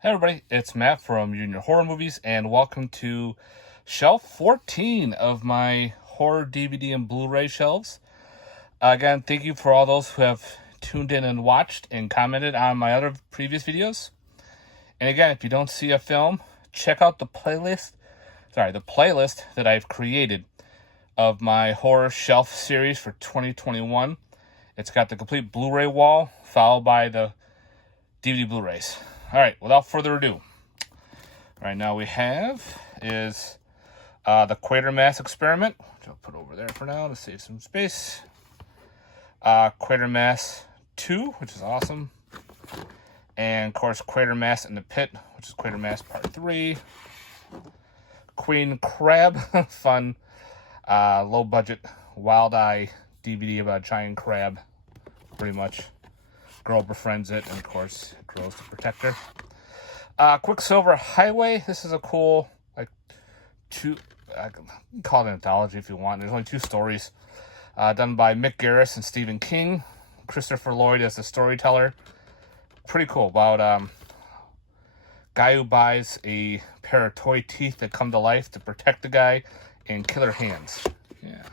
Hey everybody, it's Matt from Junior Horror Movies, and welcome to shelf 14 of my horror DVD and Blu-ray shelves. Again, thank you for all those who have tuned in and watched and commented on my other previous videos. And again, if you don't see a film, check out the playlist that I've created of my horror shelf series for 2021. It's got the complete Blu-ray wall, followed by the DVD Blu-rays. All right, without further ado, right now we have is the Quatermass Experiment, which I'll put over there for now to save some space. Quatermass 2, which is awesome. And, of course, Quatermass in the Pit, which is Quatermass Part 3. Queen Crab, fun, low-budget, wild-eye DVD about a giant crab, pretty much. Girl befriends it, and of course, it grows to protect her. Quicksilver Highway. This is a cool, I can call it an anthology if you want. There's only 2 stories, done by Mick Garris and Stephen King. Christopher Lloyd as the storyteller. Pretty cool, about guy who buys a pair of toy teeth that come to life to protect the guy, and killer hands. Yeah.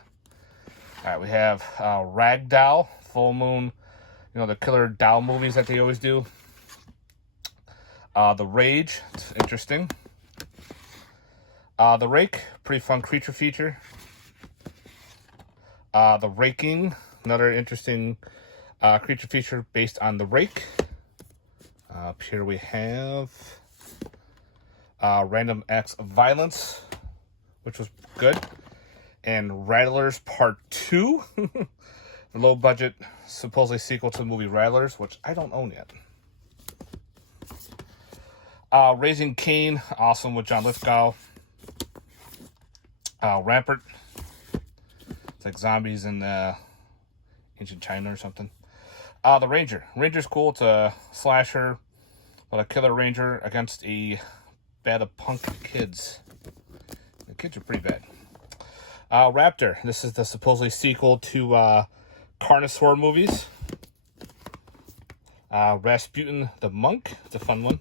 All right, we have Ragdoll, Full Moon. You know, the killer doll movies that they always do. The Rage, it's interesting. The Rake, pretty fun creature feature. The Raking, another interesting creature feature based on The Rake. Up here we have Random Acts of Violence, which was good. And Rattlers Part 2. Low budget, supposedly sequel to the movie Rattlers, which I don't own yet. Raising Cain, awesome, with John Lithgow. Rampart, it's like zombies in ancient China or something. The Ranger. Ranger's cool. It's a slasher, but a killer ranger against a band of punk kids. The kids are pretty bad. Raptor. This is the supposedly sequel to Carnosaur movies. Rasputin the Monk. It's a fun one.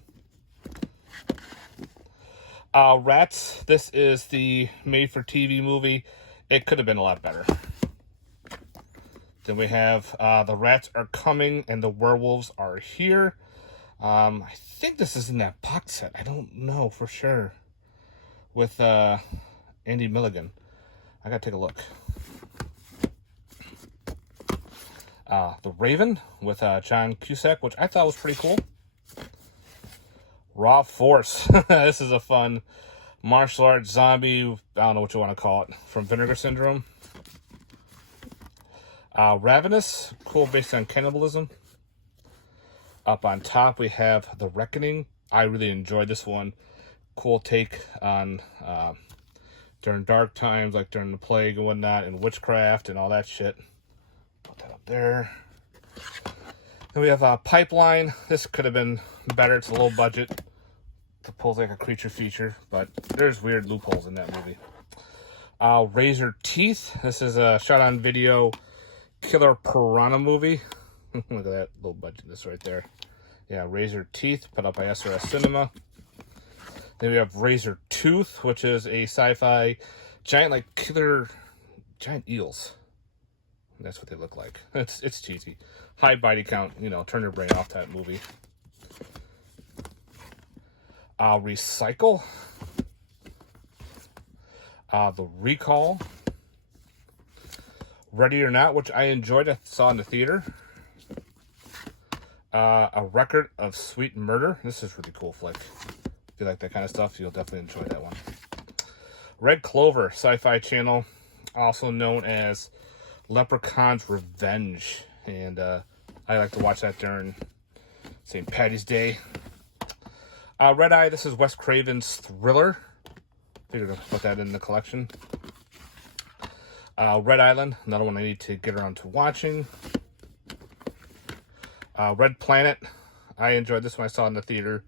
Rats. This is the made-for-TV movie. It could have been a lot better. Then we have The Rats Are Coming and the Werewolves Are Here. I think this is in that box set. I don't know for sure. With Andy Milligan. I gotta take a look. The Raven with John Cusack, which I thought was pretty cool. Raw Force. This is a fun martial arts zombie. I don't know what you want to call it. From Vinegar Syndrome. Ravenous. Cool, based on cannibalism. Up on top, we have The Reckoning. I really enjoyed this one. Cool take on during dark times, like during the plague and whatnot, and witchcraft and all that shit. Put that up there. Then we have Pipeline. This could have been better. It's a low budget. It pulls like a creature feature, but there's weird loopholes in that movie. Razor Teeth. This is a shot on video killer piranha movie. Look at that low budget. This right there. Yeah, Razor Teeth, put up by SRS Cinema. Then we have Razor Tooth, which is a sci-fi giant, like killer giant eels. That's what they look like. It's cheesy. High body count, you know, turn your brain off that movie. Recycle. The Recall. Ready or Not, which I enjoyed. I saw in the theater. A Record of Sweet Murder. This is a really cool flick. If you like that kind of stuff, you'll definitely enjoy that one. Red Clover, Sci-Fi Channel, also known as Leprechaun's Revenge. And I like to watch that during St. Patty's Day. Red Eye, this is Wes Craven's Thriller. Figured I'd put that in the collection. Red Island, another one I need to get around to watching. Red Planet, I enjoyed this one. I saw in the theater.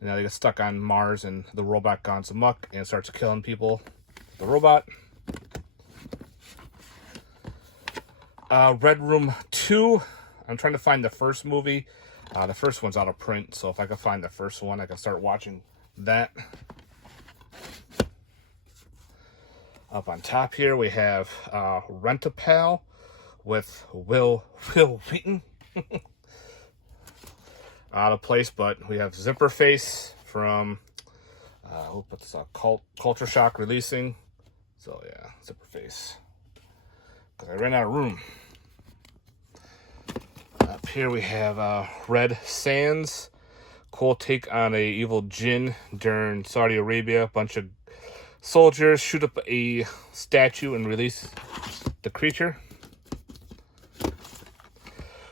And now they get stuck on Mars and the robot goes amok and starts killing people. The robot. Red Room 2. I'm trying to find the first movie. The first one's out of print, so if I can find the first one, I can start watching that. Up on top here, we have Rent-A-Pal with Will Wheaton. Out of place, but we have Zipper Face from what's Culture Shock releasing. So yeah, Zipper Face. Because I ran out of room. Up here we have Red Sands. Cool take on a evil jinn during Saudi Arabia. A bunch of soldiers shoot up a statue and release the creature.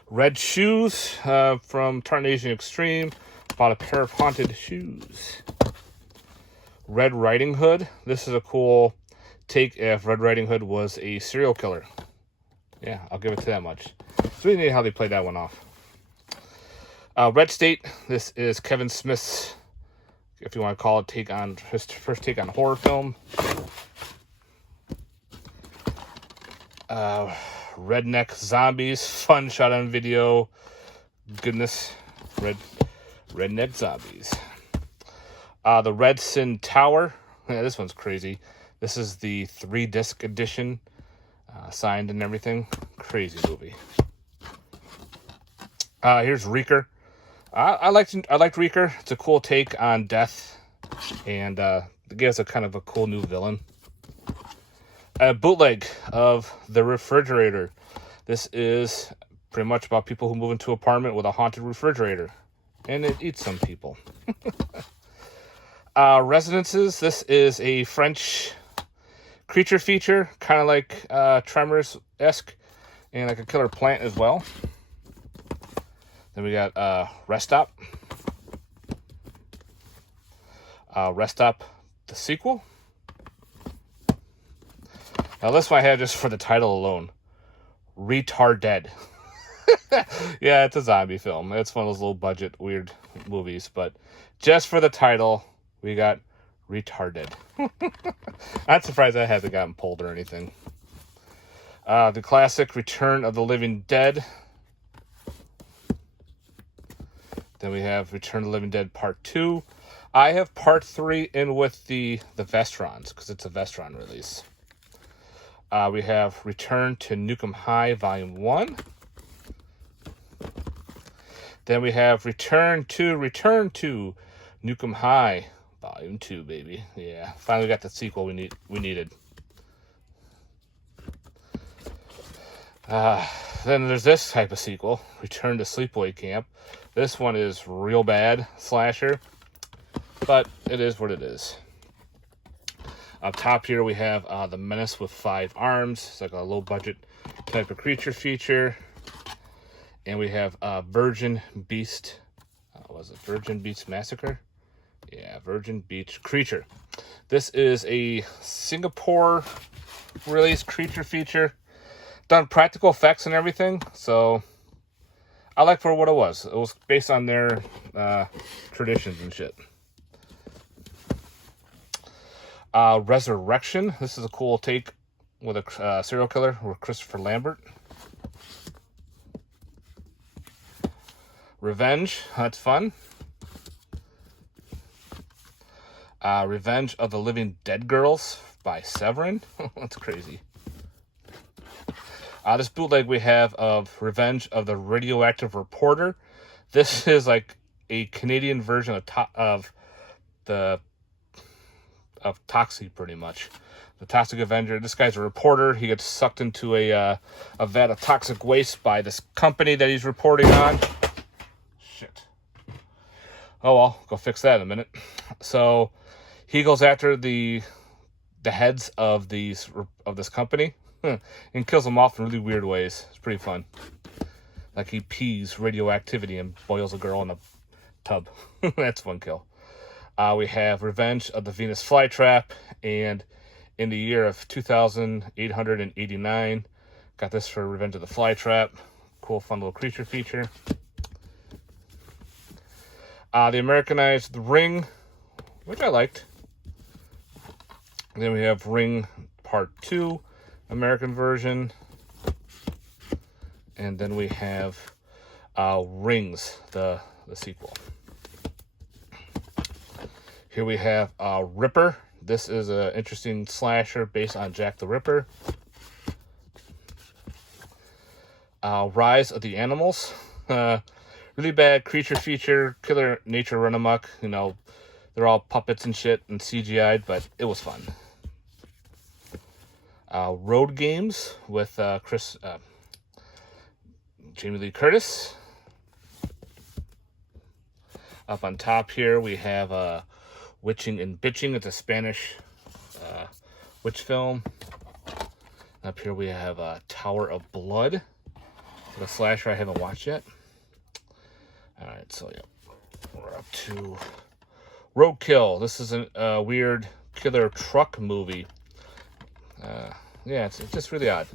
Red Shoes from Tarnation Extreme. Bought a pair of haunted shoes. Red Riding Hood. This is a cool take if Red Riding Hood was a serial killer. Yeah, I'll give it to that much. It's really neat how they played that one off. Red State. This is Kevin Smith's, if you want to call it, take on his first take on horror film. Redneck Zombies, fun shot on video. Goodness, Redneck Zombies. The Red Sin Tower. Yeah, this one's crazy. This is the 3-disc edition, signed and everything. Crazy movie. Here's Reeker. I liked Reeker. It's a cool take on death, and it gives a kind of a cool new villain. A bootleg of The Refrigerator. This is pretty much about people who move into an apartment with a haunted refrigerator, and it eats some people. Residences. This is a French creature feature, kind of like Tremors-esque, and like a killer plant as well. Then we got Rest Stop. Rest Stop, the sequel. Now this one I have just for the title alone. Retarded. Yeah, it's a zombie film. It's one of those low budget weird movies, but just for the title, we got Retarded. Not surprised that hasn't gotten pulled or anything. The classic Return of the Living Dead. Then we have Return of the Living Dead Part 2. I have Part 3 in with the Vestrons, because it's a Vestron release. We have Return to Nukem High Volume 1. Then we have Return to Nukem High Volume 2, baby. Yeah, finally got the sequel we needed. Then there's this type of sequel, Return to Sleepaway Camp. This one is real bad, slasher, but it is what it is. Up top here we have The Menace with 5 Arms. It's like a low-budget type of creature feature. And we have Virgin Beast. Was it Virgin Beast Massacre? Yeah, Virgin Beach Creature. This is a Singapore release creature feature. Done practical effects and everything, so I like for what it was. It was based on their traditions and shit. Resurrection. This is a cool take with a serial killer with Christopher Lambert. Revenge. That's fun. Revenge of the Living Dead Girls by Severin. That's crazy. This bootleg we have of Revenge of the Radioactive Reporter. This is like a Canadian version of Toxic, pretty much. The Toxic Avenger. This guy's a reporter. He gets sucked into a vat of toxic waste by this company that he's reporting on. Shit. Oh well, go fix that in a minute. So he goes after the heads of this company and kills them off in really weird ways. It's pretty fun. Like he pees radioactivity and boils a girl in a tub. That's one kill. We have Revenge of the Venus Flytrap, and in the year of 2889, got this for Revenge of the Flytrap. Cool, fun little creature feature. The Americanized Ring, which I liked. And then we have Ring Part 2, American version. And then we have Rings, the sequel. Here we have Ripper. This is an interesting slasher based on Jack the Ripper. Rise of the Animals. Really bad creature feature, killer nature run amok. You know, they're all puppets and shit and CGI'd, but it was fun. Road Games with Jamie Lee Curtis. Up on top here we have Witching and Bitching. It's a Spanish witch film. Up here we have Tower of Blood. The slasher I haven't watched yet. Alright, so yeah, we're up to Roadkill. This is a weird killer truck movie. Yeah, it's just really odd.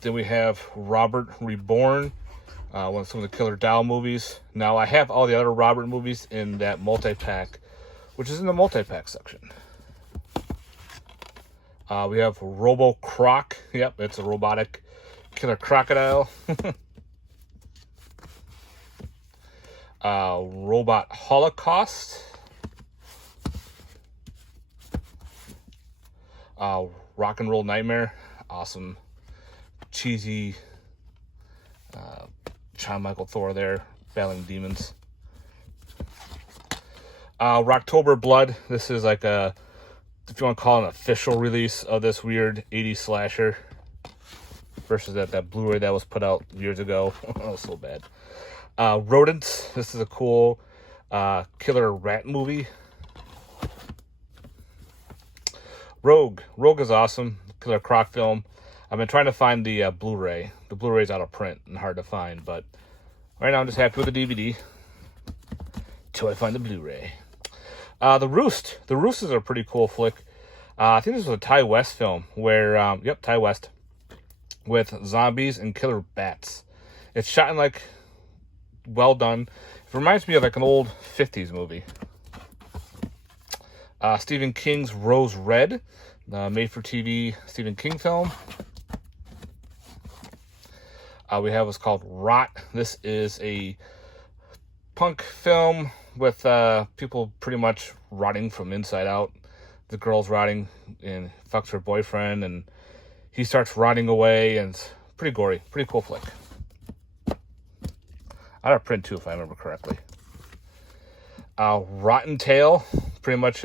Then we have Robert Reborn, one of some of the Killer Doll movies. Now, I have all the other Robert movies in that multi-pack, which is in the multi-pack section. We have Robo Croc. Yep, it's a robotic killer crocodile. Robot Holocaust. Rock and Roll Nightmare. Awesome, cheesy John Michael Thor there, battling demons. Rocktober Blood. This is like a, if you want to call it an official release of this weird 80s slasher versus that Blu-ray that was put out years ago. That was so bad. Rodents. This is a cool killer rat movie. Rogue is awesome. Killer croc film. I've been trying to find the Blu-ray. The Blu-ray's out of print and hard to find, but right now I'm just happy with the DVD till I find the Blu-ray. The Roost. The Roost is a pretty cool flick. I think this was a Ty West film where, yep, Ty West, with zombies and killer bats. It's shot in like, well done. It reminds me of like an old 50s movie. Stephen King's Rose Red, made-for-TV Stephen King film. We have what's called Rot. This is a punk film with people pretty much rotting from inside out. The girl's rotting and fucks her boyfriend, and he starts rotting away, and it's pretty gory. Pretty cool flick. Out of print too, if I remember correctly. Rotten Tail. Pretty much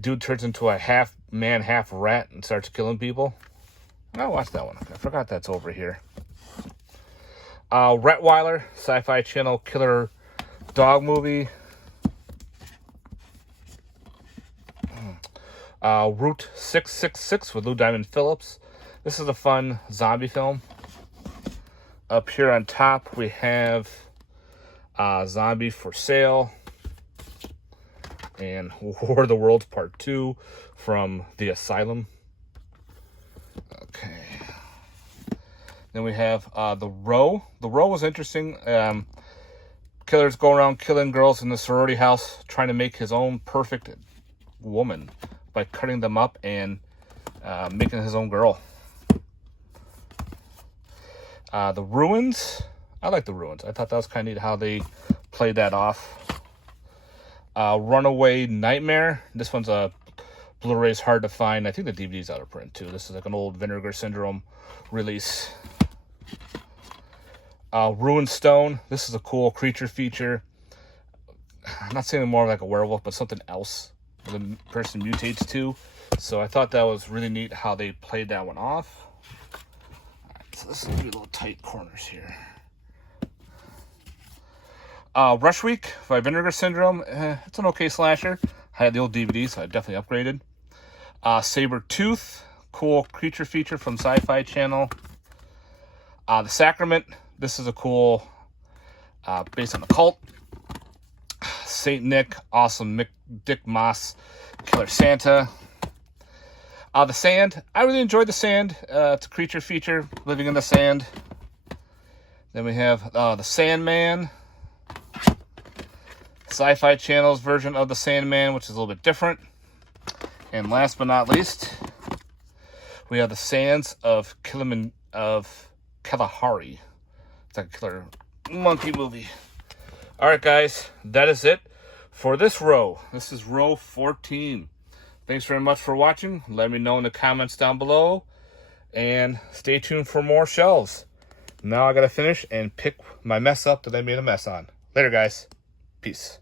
dude turns into a half man, half rat and starts killing people. I'll watch that one. I forgot that's over here. Rottweiler, Sci-Fi Channel killer dog movie. Route 666 with Lou Diamond Phillips. This is a fun zombie film. Up here on top we have Zombie for Sale and War of the Worlds Part 2 from The Asylum. Okay. Then we have The Row. The Row was interesting. Killers go around killing girls in the sorority house, trying to make his own perfect woman by cutting them up and making his own girl. The Ruins. I like The Ruins. I thought that was kind of neat how they played that off. Runaway Nightmare. This one's a Blu-ray's hard to find. I think the DVD's out of print too. This is like an old Vinegar Syndrome release. Ruined Stone. This is a cool creature feature. I'm not saying more like a werewolf, but something else the person mutates to. So I thought that was really neat how they played that one off. Alright, so this is gonna be a little tight corners here. Rush Week by Vinegar Syndrome. It's an okay slasher. I had the old DVD, so I definitely upgraded. Saber Tooth, cool creature feature from Sci-Fi Channel. The Sacrament. This is a cool, based on the cult. Saint Nick, awesome Dick Moss, Killer Santa. The Sand. I really enjoyed The Sand. It's a creature feature, living in the sand. Then we have The Sandman. Sci-Fi Channel's version of The Sandman, which is a little bit different. And last but not least, we have The Sands of Kalahari. It's like a killer monkey movie. All right, guys, that is it for this row. This is row 14. Thanks very much for watching. Let me know in the comments down below. And stay tuned for more shelves. Now I gotta finish and pick my mess up that I made a mess on. Later, guys. Peace.